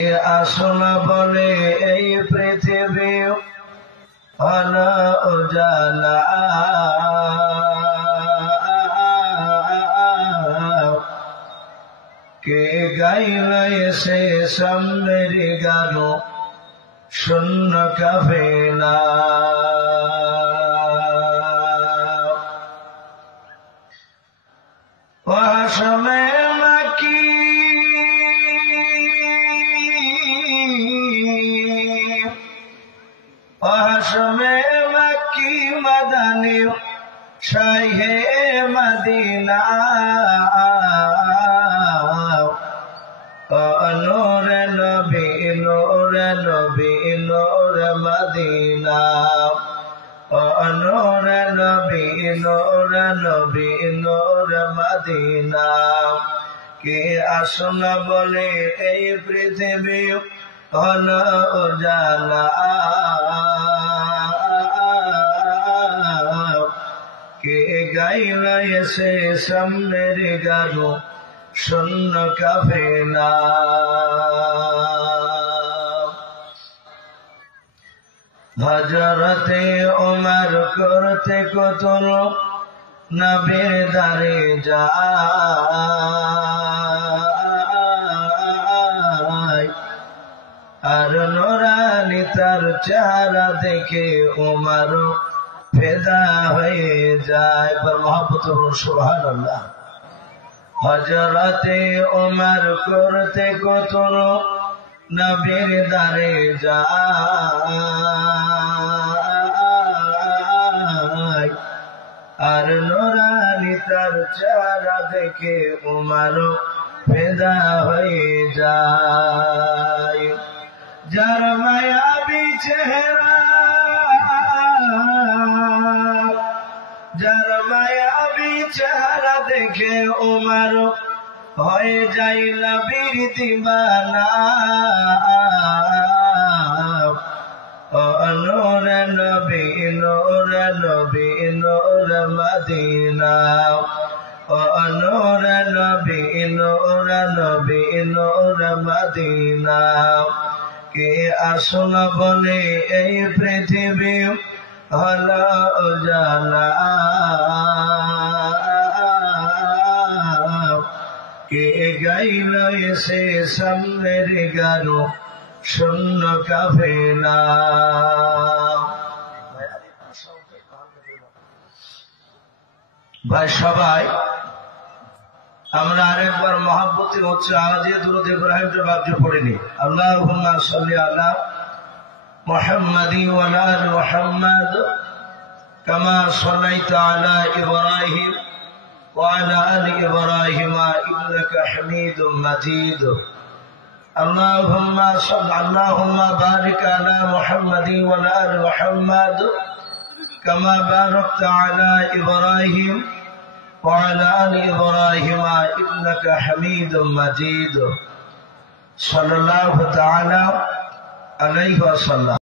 আসনা বলে এই পৃথিবী হলো উজালা, কে গাইবে সে সামনের গানো শূন্য কাফেলা। ওয়াসমে মাকি ওয়াসমে মাকি মাদানী শাহে মদিনা, নূর নবী নূর নবী নূর মদিনা, নূর নবী নূর নবী নূর মদিনা। কে আসনা বলে এই পৃথিবী হলো উজালা, কে গাইবে সে সামনের গানো শূন্য কাফেলা। হযরতে ওমর করতে কতল নবীর দারে যায়, আর নুরানি তার চেহারা দেখে ওমর ফিদা হয়ে যায়। पर मोहब्बत सुबहानाल्लाह। হযরতে ওমর করতে কতল নবীর দারে যায়, আর নুরানি তার চেহারা দেখে ওমর ফিদা হয়ে যায়। যার মায়াবী চেহারা, যার মায়াবী চেহারা দেখে ওমর হয়ে যায় নবীর দিবানা, নূর নবী নূর নবী নূর মদিনা, নূর নবী নূর নবী নূর মদিনা। কে আসনা বলে এই পৃথিবী হলো উজালা, কে গাইবে সে সামনের গানো শূন্য কাফেলা। ভাই সবাই আমরা আরেকবার মহব্বতে হচ্ছে আওয়াজে দুরূদ ইব্রাহিম জবাব পড়িনি। আল্লাহুম্মা সাল্লি আলা মুহাম্মাদি ওয়া আলা আলি মুহাম্মাদ কামা সাল্লাইতা আলা ইব্রাহিম ওয়া আলা আলি ইব্রাহিম ইন্নাকা হামিদুম মাজিদ। আল্লাহুম্মা বারিক আলা মুহাম্মাদি ওয়া আলা আলি মুহাম্মাদ কামা বারাকতা আলা ইব্রাহিম وعلى آل إبراهيم إنك حميد مجيد صلى الله تعالى عليه وسلم।